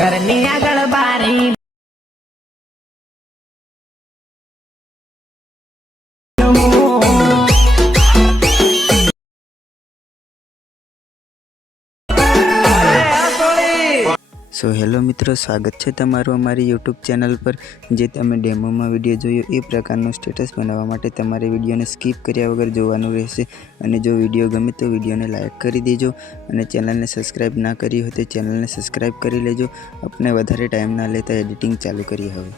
ઘરની આગળ બારી સો હેલો મિત્રો, સ્વાગત છે તમારું અમારી યુટ્યુબ ચેનલ પર। જે તમે ડેમોમાં વિડીયો જોયો એ પ્રકારનું સ્ટેટસ બનાવવા માટે તમારે વિડીયોને સ્કીપ કર્યા વગર જોવાનું રહેશે। અને જો વિડીયો ગમે તો વિડીયોને લાઇક કરી દેજો અને ચેનલને સબસ્ક્રાઈબ ના કરી હોય તો ચેનલને સબસ્ક્રાઈબ કરી લેજો। આપણે વધારે ટાઈમ ના લેતા એડિટિંગ ચાલુ કરીએ હવે।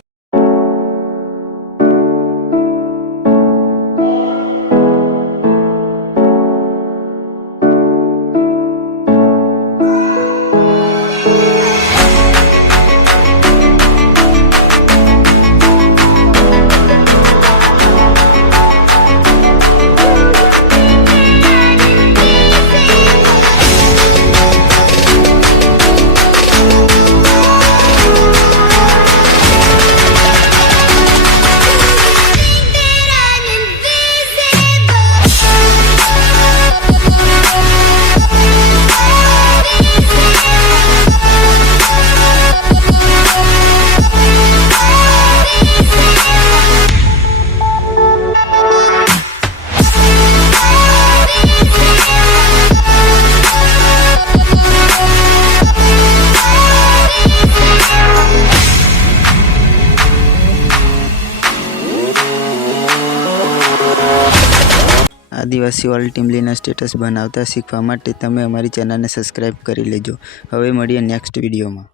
આદિવાસી ઓલ ટીમલીના સ્ટેટસ બનાવતા શીખવા માટે તમે અમારી ચેનલને સબસ્ક્રાઈબ કરી લેજો। હવે મળીએ નેક્સ્ટ વિડીયોમાં।